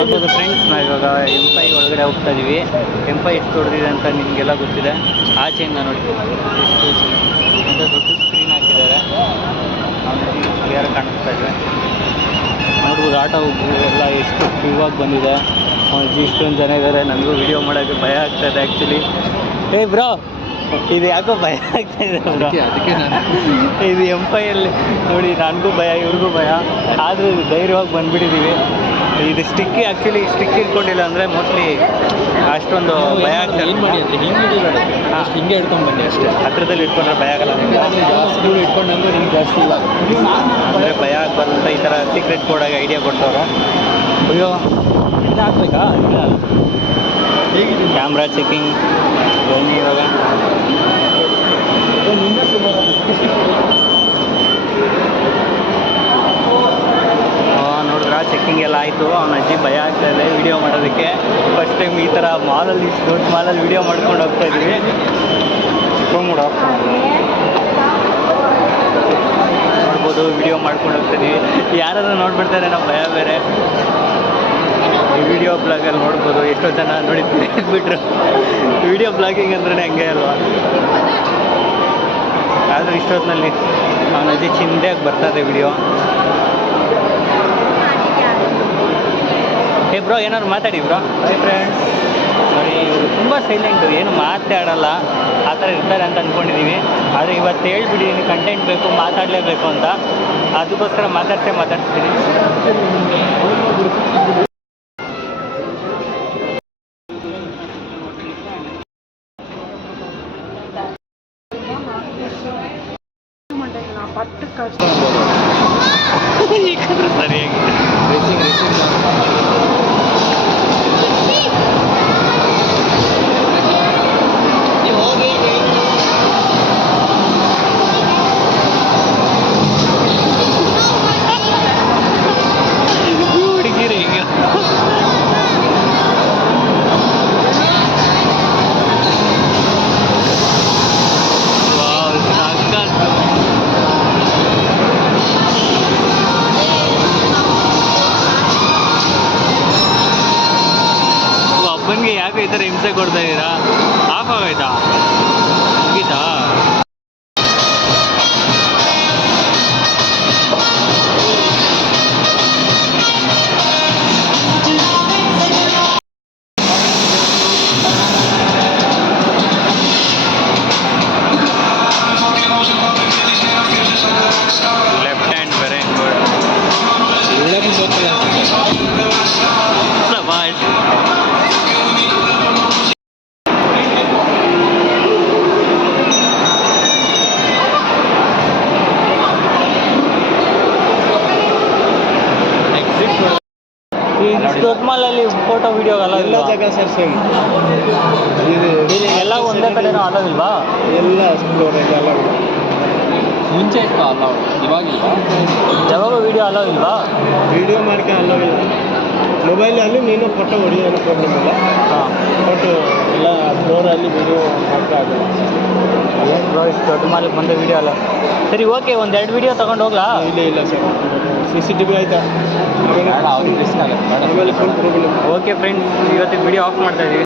ನೋಡ್ಬೋದು ಫ್ರೆಂಡ್ಸ್, ನಾವು ಇವಾಗ M5 ಒಳಗಡೆ ಹೋಗ್ತಾ ಇದೀವಿ. M5 ಎಷ್ಟು ದೊಡ್ಡದಿದೆ ಅಂತ ನಿಮಗೆಲ್ಲ ಗೊತ್ತಿದೆ. ಆಚೆಯಿಂದ ನೋಡಿ ಅಂತ ದೊಡ್ಡ ಸ್ಕ್ರೀನ್ ಹಾಕಿದ್ದಾರೆ. ಕ್ಲಿಯರ್ ಕಾಣಿಸ್ತಾ ಇದೆ. ನೋಡ್ಬೋದು ಆಟೋ ಎಲ್ಲ ಎಷ್ಟು ಕ್ಯೂವಾಗಿ ಬಂದಿದೆ. ಇಷ್ಟೊಂದು ಜನ ಇದ್ದಾರೆ. ನನಗೂ ವಿಡಿಯೋ ಮಾಡೋಕ್ಕೆ ಭಯ ಆಗ್ತಾಯಿದೆ ಆ್ಯಕ್ಚುಲಿ. ಬ್ರೋ, ಇದು ಯಾಕೋ ಭಯ ಆಗ್ತಾ ಇದೆ ಬ್ರೋ. ಅದಕ್ಕೆ ಇದು M5 ನೋಡಿ, ನನಗೂ ಭಯ, ಇವ್ರಿಗೂ ಭಯ, ಆದರೂ ಧೈರ್ಯವಾಗಿ ಬಂದುಬಿಟ್ಟಿದ್ದೀವಿ. ಇದು ಸ್ಟಿಕ್ ಇಟ್ಕೊಂಡಿಲ್ಲ ಅಂದರೆ ಮೋಸ್ಟ್ಲಿ ಅಷ್ಟೊಂದು ಭಯ ಆಗ್ತದೆ. ಏನು ಮಾಡಿ ಅಂದರೆ ಹಿಂಗೆ ಹಿಡ್ಕೊಂಡು ಬನ್ನಿ ಅಷ್ಟೇ. ಹತ್ರದಲ್ಲಿ ಇಟ್ಕೊಂಡ್ರೆ ಭಯ ಆಗಲ್ಲ. ಜಾಸ್ತಿ ಇಟ್ಕೊಂಡಂದ್ರೆ ನಿಮ್ಗೆ ಜಾಸ್ತಿ ಇಲ್ಲ ಅಂದರೆ ಭಯ ಆಗಬಾರ್ದು ಅಂತ ಈ ಥರ ಸೀಕ್ರೆಟ್ ಕೋಡಾಗಿ ಐಡಿಯಾ ಕೊಡ್ತವ್ರೆ. ಅಯ್ಯೋ, ಇದು ಹಾಕ್ಬೇಕಾ? ಇಲ್ಲ, ಹೇಗಿದೆ ಕ್ಯಾಮ್ರಾ ಚೆಕಿಂಗ್ ಬನ್ನಿ ಇವಾಗ. ನೋಡಿದ್ರ ಚೆಕ್ಕಿಂಗ್ ಎಲ್ಲ ಆಯಿತು. ಅವನ ಅಜ್ಜಿ ಭಯ ಆಗ್ತಾ ಇದೆ ವಿಡಿಯೋ ಮಾಡೋದಕ್ಕೆ. ಫಸ್ಟ್ ಟೈಮ್ ಈ ಥರ ಮಾಲಲ್ಲಿ, ದೊಡ್ಡ ಮಾಲಲ್ಲಿ ವಿಡಿಯೋ ಮಾಡ್ಕೊಂಡು ಹೋಗ್ತಾ ಇದ್ದೀವಿ. ನೋಡ್ಬೋದು, ವಿಡಿಯೋ ಮಾಡ್ಕೊಂಡು ಹೋಗ್ತಾಯಿದ್ದೀವಿ. ಯಾರಾದ್ರೂ ನೋಡ್ಬಿಡ್ತಾರೆ, ನಾವು ಭಯ ಬೇರೆ. ಈ ವಿಡಿಯೋ ಬ್ಲಾಗಲ್ಲಿ ನೋಡ್ಬೋದು ಎಷ್ಟೋ ಜನ ನೋಡಿದ್ದೀರಿ ಬಿಟ್ಟರು. ವಿಡಿಯೋ ಬ್ಲಾಗಿಂಗ್ ಅಂದ್ರೆ ಹಂಗೆ ಅಲ್ವಾ. ಆದರೂ ಇಷ್ಟೊತ್ತಿನಲ್ಲಿ ಅವನ ಅಜ್ಜಿ ಚಿಂತೆಯಾಗಿ ಬರ್ತದೆ ವಿಡಿಯೋ. ಬ್ರೋ, ಏನಾದ್ರು ಮಾತಾಡಿ ಬ್ರೋ. ಹಾಯ್ ಫ್ರೆಂಡ್ಸ್, ನೋಡಿ ಇವರು ತುಂಬ ಸೈಲೆಂಟು, ಏನು ಮಾತಾಡಲ್ಲ, ಆ ಥರ ಇರ್ತಾರೆ ಅಂತ ಅಂದ್ಕೊಂಡಿದ್ದೀವಿ. ಆದರೆ ಇವತ್ತು ಹೇಳ್ಬಿಟ್ಟಿದ್ದೀನಿ ಕಂಟೆಂಟ್ ಬೇಕು, ಮಾತಾಡಲೇಬೇಕು ಅಂತ. ಅದಕ್ಕೋಸ್ಕರ ಮಾತಾಡ್ತೀನಿ. ಸರಿಯಾಗಿ ಹುಡುಗಿರಿ ಈಗ ಅಪ್ಪನಿಗೆ ಯಾಕೆ ಈ ಥರ ಹಿಂಸೆ ಕೊಡ್ತಾ ಇದ್ದೀರಾ? ಆಫ್ ಆಗೋಯ್ತಾ? ಮುಗೀತಾ? Left hand very good. ದೊಡ್ಡ ಮಾಲಲ್ಲಿ ಫೋಟೋ ವಿಡಿಯೋ ಅಲ್ಲ ಎಲ್ಲ ಜಾಗ ಸರ್ ಸೇಮ್. ಎಲ್ಲ ಒಂದೇ ಕಡೆನೂ ಅಲ್ಲವಿಲ್ವಾ? ಎಲ್ಲ ಎಲ್ಲ ಮುಂಚೆ ಇತ್ತು ಅಲ್ಲ, ಇವಾಗಿಲ್ವಾ? ಯಾವಾಗ ವಿಡಿಯೋ ಅಲ್ಲವಿಲ್ವಾ? ವಿಡಿಯೋ ಮಾಡ್ಕೆ ಅಲ್ಲವಿಲ್ಲ. ಮೊಬೈಲಲ್ಲಿ ನೀನು ಫೋಟೋ ಹೊಡಿಯೋದು ಪ್ರಾಬ್ಲಮ್ ಇಲ್ಲ. ಹಾಂ, ಫೋಟೋ ಎಲ್ಲ ಫ್ಲೋರಲ್ಲಿ ವಿಡಿಯೋ ಮಾಡ್ತಾ ಆಗಲ್ಲ. ಬ್ರೋ, ಇಷ್ಟು ದೊಡ್ಡ ಮಾಲಿಗೆ ಬಂದ ವಿಡಿಯೋ ಅಲ್ಲ. ಸರಿ, ಓಕೆ, ಒಂದೆರಡು ವಿಡಿಯೋ ತೊಗೊಂಡು ಹೋಗ್ಲಾ? ಇಲ್ಲ ಸರ್, CCTV ಆಯಿತಾ? ಆಮೇಲೆ ಫುಲ್ ಪ್ರಾಬ್ಲಮ್. ಓಕೆ ಫ್ರೆಂಡ್ಸ್, ಇವತ್ತಿಗೆ ವಿಡಿಯೋ ಆಫ್ ಮಾಡ್ತಾ ಇದ್ದೀವಿ.